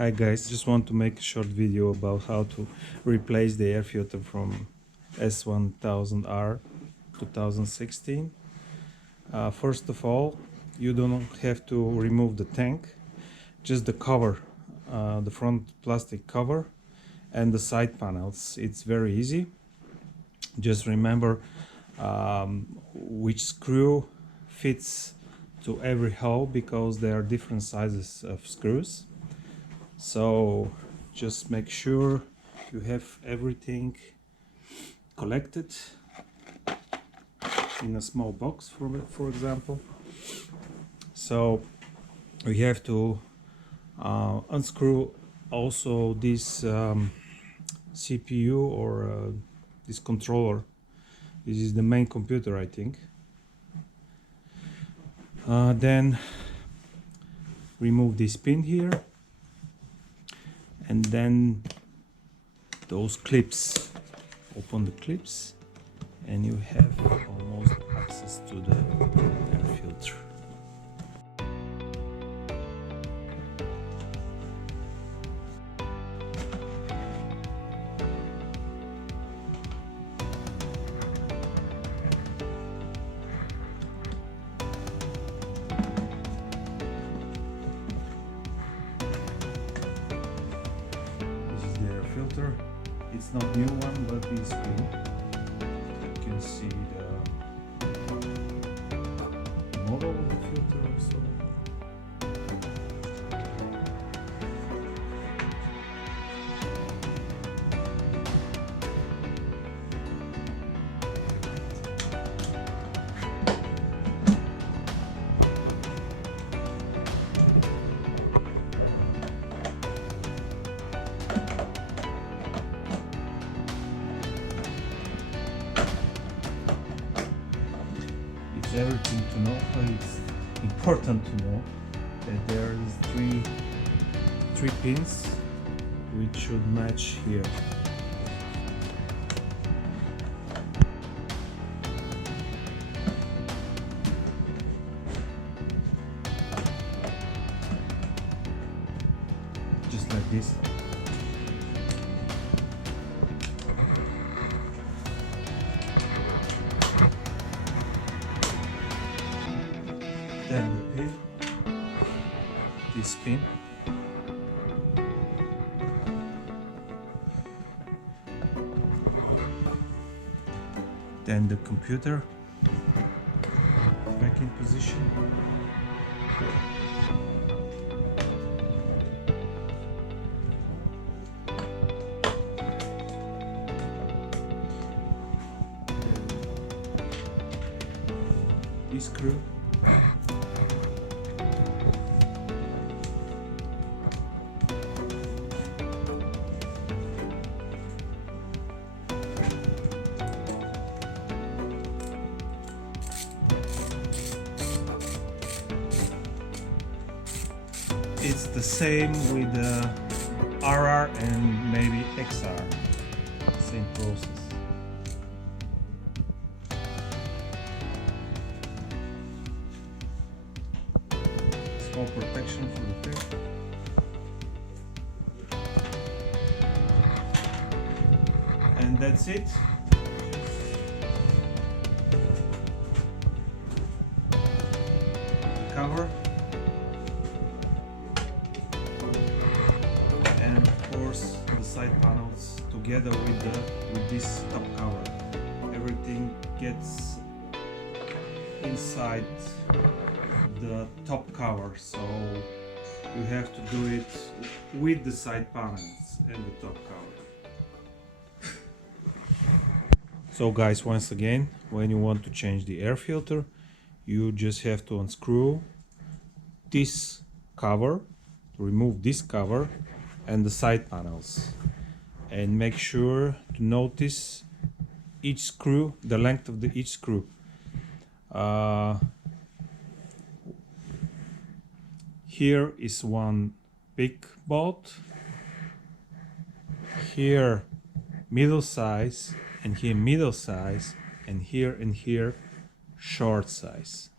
Hi guys, just want to make a short video about how to replace the air filter from S1000R 2016. First of all, you don't have to remove the tank, just the cover, the front plastic cover and the side panels. It's very easy. Just remember which screw fits to every hole, because there are different sizes of screws. So just make sure you have everything collected in a small box, for example. So we have to unscrew also this CPU or this controller. This is the main computer, I think. Then remove this pin here, and then those clips. Open the clips and you have almost access to the air filter. Filter. It's not new one, but it's clean. You can see the model of the filter also. Everything to know, but it's important to know that there is three pins which should match here. Just like this. Then the pin, this pin, then the computer back in position, this screw, it's the same with the RR and maybe XR, same process. Small protection for the pin. And that's it. Cover. And of course the side panels together with this top cover. Everything gets inside the top cover, so you have to do it with the side panels and the top cover. So guys, once again, when you want to change the air filter, you just have to unscrew this cover, remove this cover and the side panels, and make sure to notice each screw, the length of each screw. Here is one big bolt, here middle size, and here middle size, and here short size.